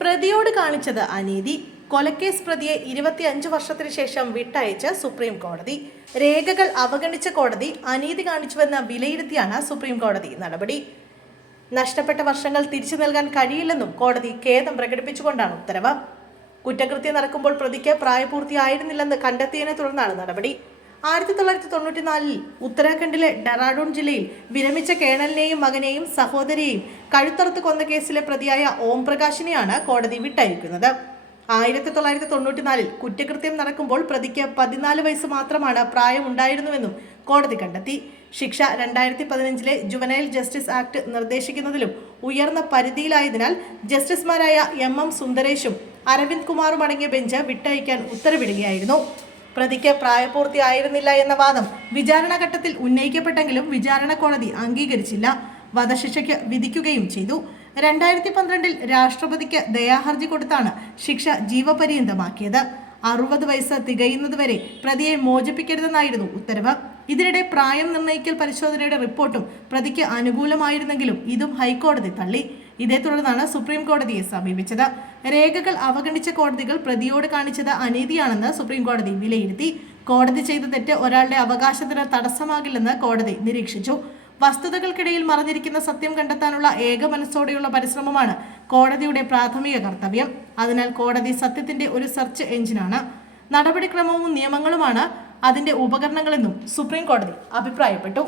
പ്രതിയോട് കാണിച്ചത് അനീതി. കൊലക്കേസ് പ്രതിയെ 25 വർഷത്തിനു ശേഷം വിട്ടയച്ച് സുപ്രീം കോടതി. രേഖകൾ അവഗണിച്ച കോടതി അനീതി കാണിച്ചുവെന്ന് വിലയിരുത്തിയാണ് സുപ്രീം കോടതി നടപടി. നഷ്ടപ്പെട്ട വർഷങ്ങൾ തിരിച്ചു നൽകാൻ കഴിയില്ലെന്നും കോടതി ഖേദം പ്രകടിപ്പിച്ചുകൊണ്ടാണ് ഉത്തരവ്. കുറ്റകൃത്യം നടക്കുമ്പോൾ പ്രതിക്ക് പ്രായപൂർത്തിയായിരുന്നില്ലെന്ന് കണ്ടെത്തിയതിനെ തുടർന്നാണ് നടപടി. 1994 ഉത്തരാഖണ്ഡിലെ ഡെറാഡൂൺ ജില്ലയിൽ വിരമിച്ച കേണലിനെയും മകനെയും സഹോദരിയെയും കഴുത്തറുത്ത് കൊന്ന കേസിലെ പ്രതിയായ ഓം പ്രകാശിനെയാണ് കോടതി വിട്ടയക്കുന്നത്. 1994 കുറ്റകൃത്യം നടക്കുമ്പോൾ പ്രതിക്ക് 14 വയസ്സ് മാത്രമാണ് പ്രായമുണ്ടായിരുന്നുവെന്നും കോടതി കണ്ടെത്തി. ശിക്ഷ 2015 ജുവനൈൽ ജസ്റ്റിസ് ആക്ട് നിർദ്ദേശിക്കുന്നതിലും ഉയർന്ന പരിധിയിലായതിനാൽ ജസ്റ്റിസുമാരായ MM സുന്ദരേഷും അരവിന്ദ് കുമാറും അടങ്ങിയ ബെഞ്ച് വിട്ടയക്കാൻ ഉത്തരവിടുകയായിരുന്നു. പ്രതിക്ക് പ്രായപൂർത്തിയായിരുന്നില്ല എന്ന വാദം വിചാരണഘട്ടത്തിൽ ഉന്നയിക്കപ്പെട്ടെങ്കിലും വിചാരണ കോടതി അംഗീകരിച്ചില്ല. വധശിക്ഷയ്ക്ക് വിധിക്കുകയും ചെയ്തു. 2012 രാഷ്ട്രപതിക്ക് ദയാഹർജി കൊടുത്താണ് ശിക്ഷ ജീവപര്യന്തമാക്കിയത്. 60 വയസ്സ് തികയുന്നതുവരെ പ്രതിയെ മോചിപ്പിക്കരുതെന്നായിരുന്നു ഉത്തരവ്. ഇതിനിടെ പ്രായം നിർണ്ണയിക്കൽ പരിശോധനയുടെ റിപ്പോർട്ടും പ്രതിക്ക് അനുകൂലമായിരുന്നെങ്കിലും ഇതും ഹൈക്കോടതി തള്ളി. ഇതേ തുടർന്നാണ് സുപ്രീം കോടതിയെ സമീപിച്ചത്. രേഖകൾ അവഗണിച്ച കോടതികൾ പ്രതിയോട് കാണിച്ചത് അനീതിയാണെന്ന് സുപ്രീം കോടതി വിലയിരുത്തി. കോടതി ചെയ്ത തെറ്റ് ഒരാളുടെ അവകാശത്തിന് തടസ്സമാകില്ലെന്ന് കോടതി നിരീക്ഷിച്ചു. വസ്തുതകൾക്കിടയിൽ മറഞ്ഞിരിക്കുന്ന സത്യം കണ്ടെത്താനുള്ള ഏക മനസ്സോടെയുള്ള പരിശ്രമമാണ് കോടതിയുടെ പ്രാഥമിക കർത്തവ്യം. അതിനാൽ കോടതി സത്യത്തിന്റെ ഒരു സെർച്ച് എഞ്ചിനാണ്. നടപടിക്രമവും നിയമങ്ങളുമാണ് അതിന്റെ ഉപകരണങ്ങളെന്നും സുപ്രീം കോടതി അഭിപ്രായപ്പെട്ടു.